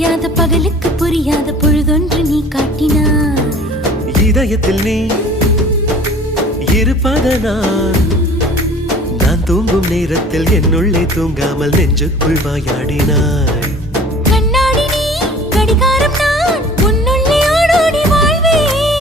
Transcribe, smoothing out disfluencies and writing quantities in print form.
விடியாத பகலுக்கு புரியாத பொழுதொன்று நீ காட்டினாய். இதயத்தில் நீ இருப்பதனால் நான் தூங்கும் நேரத்தில் என்னுள்ளே தூங்காமல் நெஞ்சுக்குள் வாயாடினாய்.